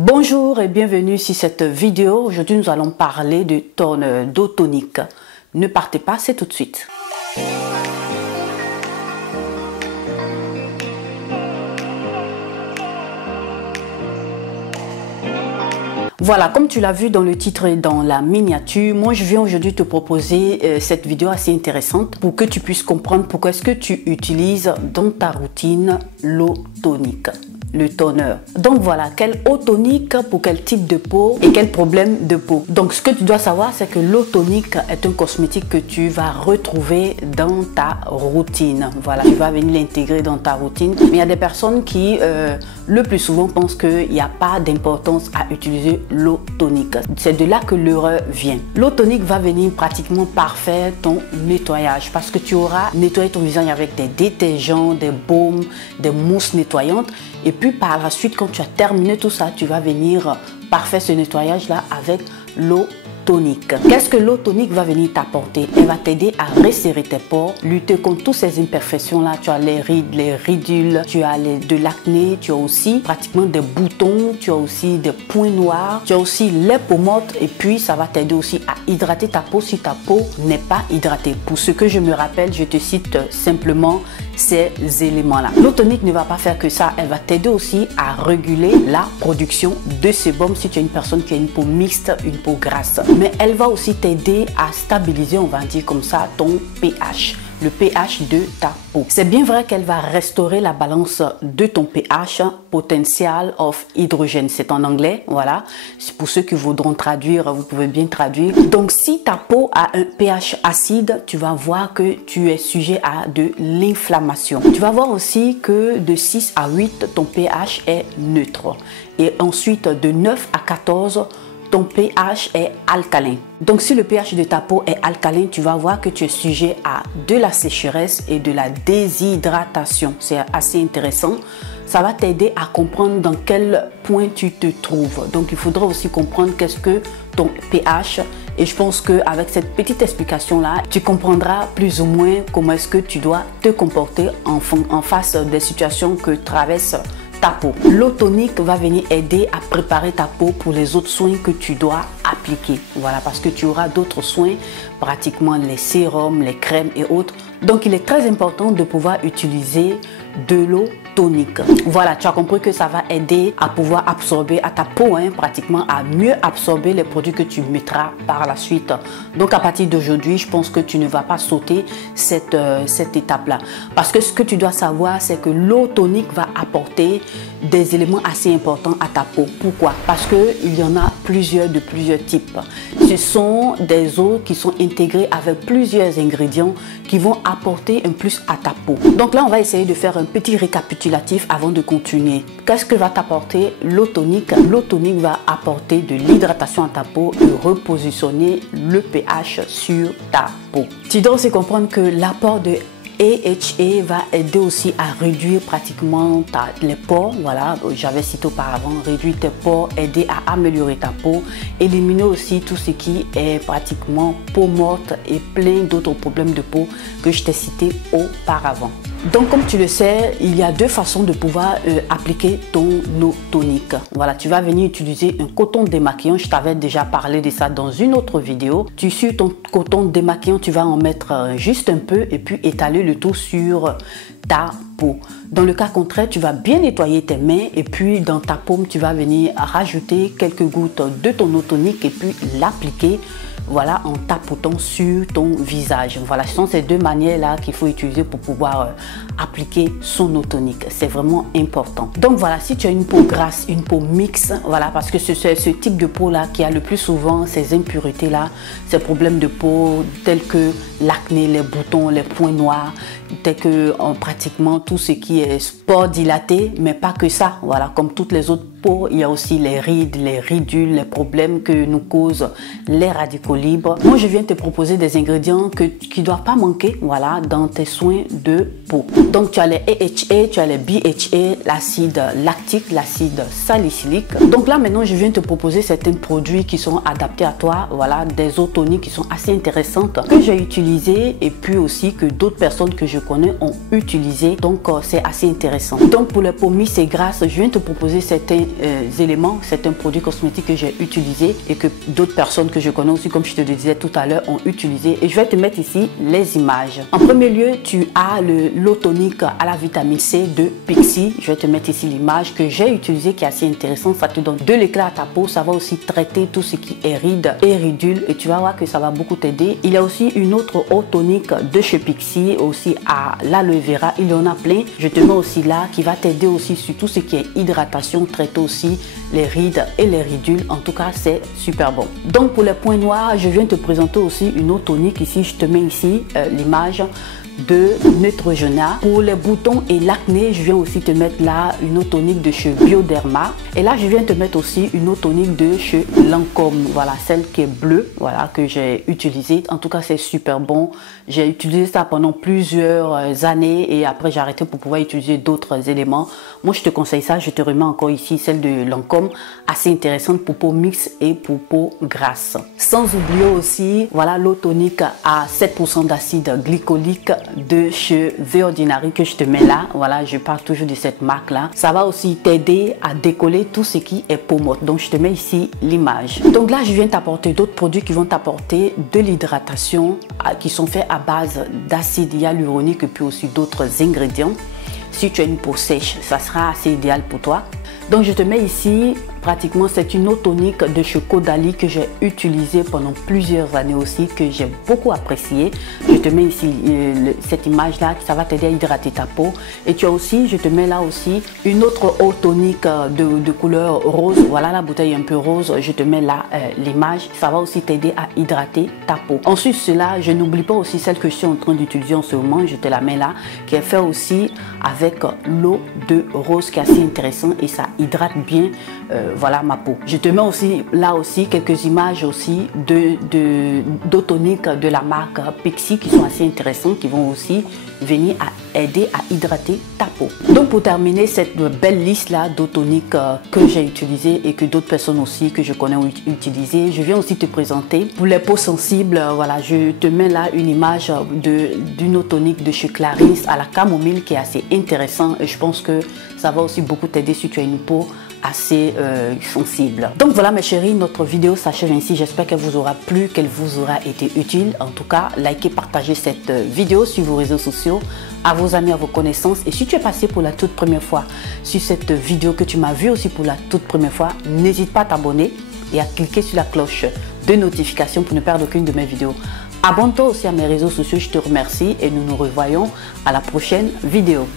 Bonjour et bienvenue sur cette vidéo. Aujourd'hui, nous allons parler de toner d'eau tonique. Ne partez pas, c'est tout de suite. Voilà, comme tu l'as vu dans le titre et dans la miniature, moi je viens aujourd'hui te proposer cette vidéo assez intéressante pour que tu puisses comprendre pourquoi est-ce que tu utilises dans ta routine l'eau tonique. Le toner. Donc voilà, quelle eau tonique pour quel type de peau et quel problème de peau. Donc ce que tu dois savoir, c'est que l'eau tonique est un cosmétique que tu vas retrouver dans ta routine. Voilà, tu vas venir l'intégrer dans ta routine. Mais il y a des personnes qui le plus souvent pensent qu'il n'y a pas d'importance à utiliser l'eau tonique. C'est de là que l'erreur vient. L'eau tonique va venir pratiquement parfaire ton nettoyage parce que tu auras nettoyé ton visage avec des détergents, des baumes, des mousses nettoyantes. Et puis par la suite, quand tu as terminé tout ça, tu vas venir parfaire ce nettoyage là avec l'eau tonique. Qu'est-ce que l'eau tonique va venir t'apporter? Elle va t'aider à resserrer tes pores, lutter contre toutes ces imperfections là. Tu as les rides, les ridules, tu as de l'acné, tu as aussi pratiquement des boutons, tu as aussi des points noirs, tu as aussi les peaux mortes et puis ça va t'aider aussi à hydrater ta peau si ta peau n'est pas hydratée. Pour ce que je me rappelle, je te cite simplement ces éléments-là. L'eau tonique ne va pas faire que ça, elle va t'aider aussi à réguler la production de sébum si tu es une personne qui a une peau mixte, une peau grasse. Mais elle va aussi t'aider à stabiliser, on va dire comme ça, ton pH. Le pH de ta peau. C'est bien vrai qu'elle va restaurer la balance de ton pH, potential of hydrogène, c'est en anglais, voilà. Pour ceux qui voudront traduire, vous pouvez bien traduire. Donc si ta peau a un pH acide, tu vas voir que tu es sujet à de l'inflammation. Tu vas voir aussi que de 6 à 8, ton pH est neutre. Et ensuite de 9 à 14, ton pH est alcalin. Donc si le pH de ta peau est alcalin, tu vas voir que tu es sujet à de la sécheresse et de la déshydratation. C'est assez intéressant. Ça va t'aider à comprendre dans quel point tu te trouves. Donc il faudra aussi comprendre qu'est-ce que ton pH. Et je pense qu'avec cette petite explication-là, tu comprendras plus ou moins comment est-ce que tu dois te comporter en face des situations que traverse ta peau. L'eau tonique va venir aider à préparer ta peau pour les autres soins que tu dois appliquer. Voilà, parce que tu auras d'autres soins, pratiquement les sérums, les crèmes et autres. Donc, il est très important de pouvoir utiliser de l'eau tonique. Voilà, tu as compris que ça va aider à pouvoir absorber à ta peau, pratiquement à mieux absorber les produits que tu mettras par la suite. Donc à partir d'aujourd'hui, je pense que tu ne vas pas sauter cette étape-là. Parce que ce que tu dois savoir, c'est que l'eau tonique va apporter des éléments assez importants à ta peau. Pourquoi? Parce qu'il y en a de plusieurs types. Ce sont des eaux qui sont intégrées avec plusieurs ingrédients qui vont apporter un plus à ta peau. Donc là, on va essayer de faire un petit récapitulatif avant de continuer. Qu'est-ce que va t'apporter l'eau tonique? L'eau tonique va apporter de l'hydratation à ta peau et repositionner le pH sur ta peau. Tu dois aussi comprendre que l'apport de AHA va aider aussi à réduire pratiquement les pores. Voilà, j'avais cité auparavant, réduire tes pores, aider à améliorer ta peau, éliminer aussi tout ce qui est pratiquement peau morte et plein d'autres problèmes de peau que je t'ai cité auparavant. Donc comme tu le sais, il y a deux façons de pouvoir appliquer ton eau tonique. Voilà, tu vas venir utiliser un coton démaquillant. Je t'avais déjà parlé de ça dans une autre vidéo. Sur ton coton démaquillant, tu vas en mettre juste un peu et puis étaler le tout sur ta peau. Dans le cas contraire, tu vas bien nettoyer tes mains et puis dans ta paume, tu vas venir rajouter quelques gouttes de ton eau tonique et puis l'appliquer. Voilà, en tapotant sur ton visage. Voilà, ce sont ces deux manières-là qu'il faut utiliser pour pouvoir appliquer son eau tonique. C'est vraiment important. Donc voilà, si tu as une peau grasse, une peau mixte, voilà, parce que c'est ce type de peau-là qui a le plus souvent ces impuretés-là, ces problèmes de peau tels que l'acné, les boutons, les points noirs, tels que pratiquement tout ce qui est sport dilaté, mais pas que ça. Voilà, comme toutes les autres peaux, il y a aussi les rides, les ridules, les problèmes que nous causent les radicaux libres. Moi, je viens te proposer des ingrédients qui ne doivent pas manquer, voilà, dans tes soins de peau. Donc, tu as les AHA, tu as les BHA, l'acide lactique, l'acide salicylique. Donc là, maintenant, je viens te proposer certains produits qui sont adaptés à toi, voilà, des eaux toniques qui sont assez intéressantes que j'ai utilisées et puis aussi que d'autres personnes que je connais ont utilisé. Donc, c'est assez intéressant. Donc, pour les peaux mixtes et grasses, je viens te proposer certains éléments, c'est un produit cosmétique que j'ai utilisé et que d'autres personnes que je connais aussi, comme je te le disais tout à l'heure, ont utilisé. Et je vais te mettre ici les images. En premier lieu, tu as l'eau tonique à la vitamine C de Pixi. Je vais te mettre ici l'image que j'ai utilisée qui est assez intéressante. Ça te donne de l'éclat à ta peau. Ça va aussi traiter tout ce qui est rides et ridules et tu vas voir que ça va beaucoup t'aider. Il y a aussi une autre eau tonique de chez Pixi, aussi à l'aloe vera. Il y en a plein. Je te mets aussi là qui va t'aider aussi sur tout ce qui est hydratation, traiter aussi les rides et les ridules. En tout cas, c'est super bon. Donc pour les points noirs, je viens te présenter aussi une eau tonique ici. Je te mets ici l'image de Neutrogena. Pour les boutons et l'acné, je viens aussi te mettre là une eau tonique de chez Bioderma. Et là, je viens te mettre aussi une eau tonique de chez Lancôme. Voilà, celle qui est bleue, voilà, que j'ai utilisée. En tout cas, c'est super bon. J'ai utilisé ça pendant plusieurs années et après, j'ai arrêté pour pouvoir utiliser d'autres éléments. Moi, je te conseille ça. Je te remets encore ici celle de Lancôme, assez intéressante pour peau mixte et pour peau grasse. Sans oublier aussi, voilà, l'eau tonique à 7% d'acide glycolique de chez The Ordinary que je te mets là. Voilà, je parle toujours de cette marque là. Ça va aussi t'aider à décoller tout ce qui est peau morte. Donc je te mets ici l'image. Donc là, je viens t'apporter d'autres produits qui vont t'apporter de l'hydratation, qui sont faits à base d'acide hyaluronique et puis aussi d'autres ingrédients. Si tu as une peau sèche, ça sera assez idéal pour toi. Donc je te mets ici, pratiquement c'est une eau tonique de chez Caudalie que j'ai utilisée pendant plusieurs années aussi, que j'ai beaucoup apprécié. Je te mets ici cette image là, ça va t'aider à hydrater ta peau. Et tu as aussi, je te mets là aussi une autre eau tonique de couleur rose. Voilà, la bouteille un peu rose, je te mets là l'image, ça va aussi t'aider à hydrater ta peau. Ensuite cela, je n'oublie pas aussi celle que je suis en train d'utiliser en ce moment, je te la mets là, qui est faite aussi avec l'eau de rose qui est assez intéressant et ça hydrate bien voilà ma peau. Je te mets aussi là aussi quelques images aussi d'eau tonique de la marque Pixi qui sont assez intéressantes, qui vont aussi venir à aider à hydrater ta peau. Donc pour terminer cette belle liste là d'eau tonique que j'ai utilisé et que d'autres personnes aussi que je connais ont utilisé, je viens aussi te présenter pour les peaux sensibles. Voilà, je te mets là une image d'une eau tonique de chez Clarins à la camomille qui est assez intéressant et je pense que ça va aussi beaucoup t'aider si tu as une peau assez sensible. Donc voilà mes chéris, notre vidéo s'achève ainsi. J'espère qu'elle vous aura plu, qu'elle vous aura été utile. En tout cas, likez, partagez cette vidéo sur vos réseaux sociaux, à vos amis, à vos connaissances. Et si tu es passé pour la toute première fois sur cette vidéo, que tu m'as vu aussi pour la toute première fois, n'hésite pas à t'abonner et à cliquer sur la cloche de notification pour ne perdre aucune de mes vidéos. Abonne-toi aussi à mes réseaux sociaux, je te remercie et nous nous revoyons à la prochaine vidéo.